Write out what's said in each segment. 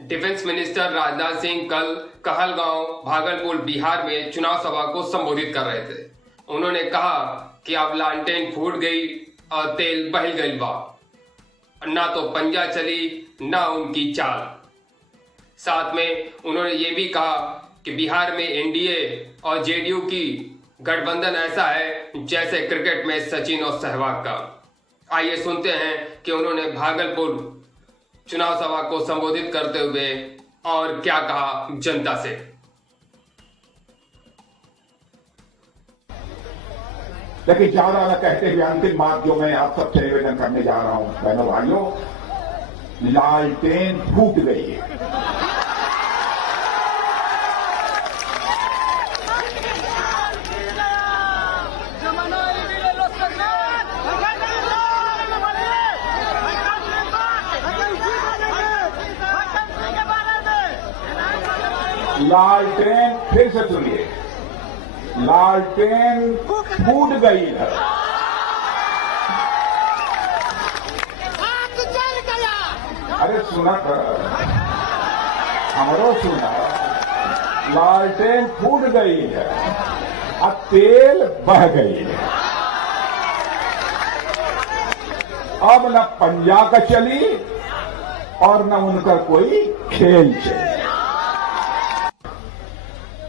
Defence minister Rajnath Singh कल कहलगांव, भागलपुर, बिहार में चुनाव सभा को संबोधित कर रहे थे। उन्होंने कहा कि अब लालटेन फूट गई और तेल बह गई बा, ना तो पंजा चली ना उनकी चाल। साथ में उन्होंने ये भी कहा कि बिहार में एनडीए और जेडीयू की गठबंधन ऐसा है जैसे क्रिकेट में सचिन और सहवाग का। आइए सुनते हैं कि उन्होंने भागलपुर चुनाव सभा को संबोधित करते हुए और क्या कहा जनता से। लेकिन ज्यादा न कहते हुए अंतिम बात जो मैं आप सबसे निवेदन करने जा रहा हूं, बहनों भाइयों, लालटेन फूट गई है। लालटेन, फिर से सुनिए, लालटेन फूट गई है। अरे सुना कर, हमरो सुना, लालटेन फूट गई है और तेल बह गई है। अब न पंजा का चली और न उनका कोई खेल चली।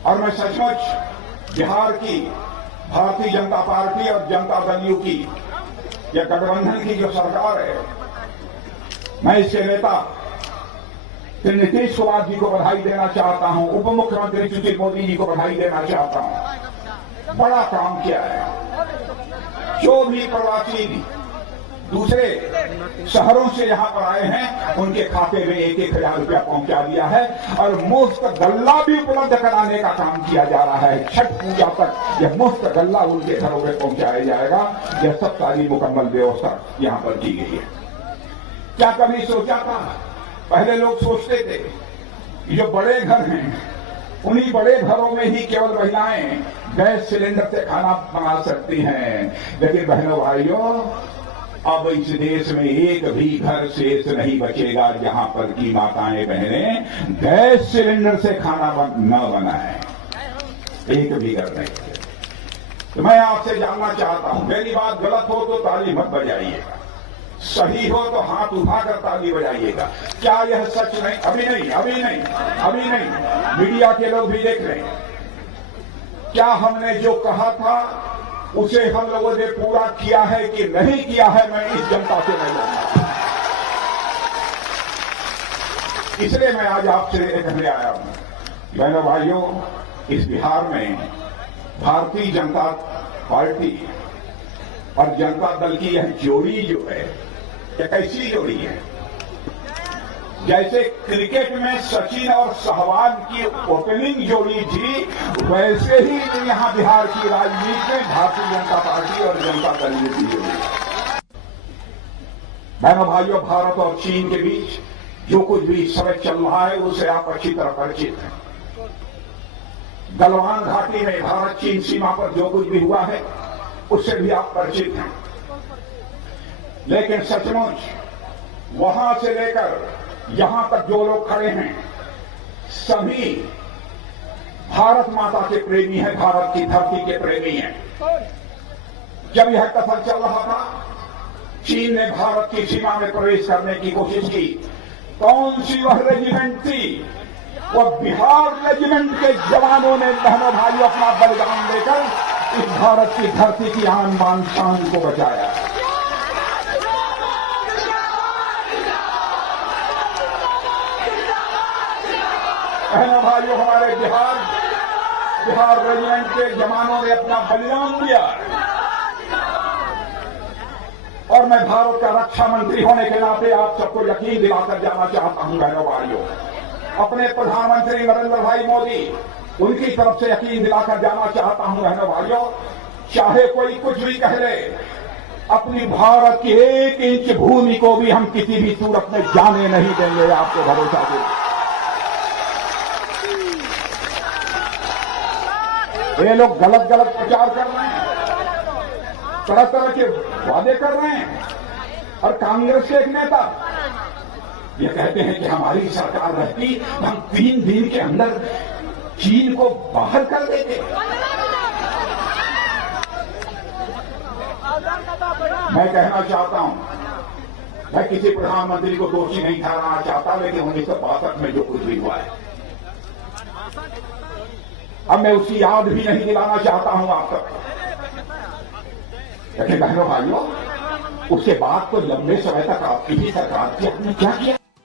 और मैं सचमुच बिहार की भारतीय जनता पार्टी और जनता दल यू की या गठबंधन की जो सरकार है, मैं इसके नेता श्री नीतीश कुमार जी को बधाई देना चाहता हूं, उप मुख्यमंत्री सुशील मोदी जी को बधाई देना चाहता हूं। बड़ा काम किया है। जो भी प्रवासी दूसरे शहरों से यहां पर आए हैं, उनके खाते में 1,000 रुपया पहुंचा दिया है और मुफ्त गल्ला भी उपलब्ध कराने का काम किया जा रहा है। छठ पूजा तक यह मुफ्त गल्ला उनके घरों में पहुंचाया जाएगा। यह सब सारी मुकम्मल व्यवस्था यहां पर की गई है। क्या कभी सोचा था? पहले लोग सोचते थे कि जो बड़े घर हैं, उन्हीं बड़े घरों में ही केवल महिलाएं गैस सिलेंडर से खाना बना सकती हैं। लेकिन बहनों भाइयों, अब इस देश में एक भी घर शेष नहीं बचेगा जहां पर की माताएं बहनें गैस सिलेंडर से खाना न बनाएं। एक भी घर नहीं। तो मैं आपसे जानना चाहता हूं, मेरी बात गलत हो तो ताली मत बजाइएगा, सही हो तो हाथ उठाकर ताली बजाइएगा। क्या यह सच नहीं? अभी नहीं, मीडिया के लोग भी देख रहे हैं। क्या हमने जो कहा था उसे हम लोगों ने पूरा किया है कि नहीं किया है, मैं इस जनता से नहीं जानता। इसलिए मैं आज आपसे कहने आया हूं, बहनों भाइयों, इस बिहार में भारतीय जनता पार्टी और जनता दल की यह जोड़ी जो है, यह कैसी जोड़ी है? जैसे क्रिकेट में सचिन और सहवाग की ओपनिंग जोड़ी थी, वैसे ही यहां बिहार की राजनीति में भारतीय जनता पार्टी और जनता दल की जोड़ी। बहनों भाइयों, भारत और चीन के बीच जो कुछ भी इस समय चल रहा है उससे आप अच्छी तरह परिचित हैं। गलवान घाटी में भारत चीन सीमा पर जो कुछ भी हुआ है उससे भी आप परिचित हैं। लेकिन सचमुच वहां से लेकर यहां तक जो लोग खड़े हैं, सभी भारत माता के प्रेमी हैं, भारत की धरती के प्रेमी हैं। जब यह कथन चल रहा था, चीन ने भारत की सीमा में प्रवेश करने की कोशिश की। कौन सी वह रेजिमेंट थी? वह बिहार रेजिमेंट के जवानों ने, बहनों भाइयों, अपना बलिदान देकर इस भारत की धरती की आन बान शान को बचाया। बहनों भाइयों, हमारे बिहार रेजिमेंट के जवानों ने अपना बलिदान दिया और मैं भारत का रक्षा मंत्री होने के नाते आप सबको यकीन दिलाकर जाना चाहता हूं, बहनों भाइयों, अपने प्रधानमंत्री नरेंद्र भाई मोदी, उनकी तरफ से यकीन दिलाकर जाना चाहता हूं, बहनों भाइयों, चाहे कोई कुछ भी कह ले, अपनी भारत की 1 इंच भूमि को भी हम किसी भी सूरत में जाने नहीं देंगे। आपको भरोसा दे। ये लोग गलत प्रचार कर रहे हैं, तरह तरह के वादे कर रहे हैं। और कांग्रेस के एक नेता ये कहते हैं कि हमारी सरकार रहती तो हम 3 दिन के अंदर चीन को बाहर कर देते। मैं कहना चाहता हूं, मैं किसी प्रधानमंत्री को दोषी नहीं ठहराना चाहता, लेकिन 1962 में जो कुछ भी हुआ है, अब मैं उसकी याद भी नहीं दिलाना चाहता हूं आप तक। लेकिन बहनों भाइयों, उसके बाद तो लंबे समय तक आपकी ही सरकार थी, आपने क्या किया?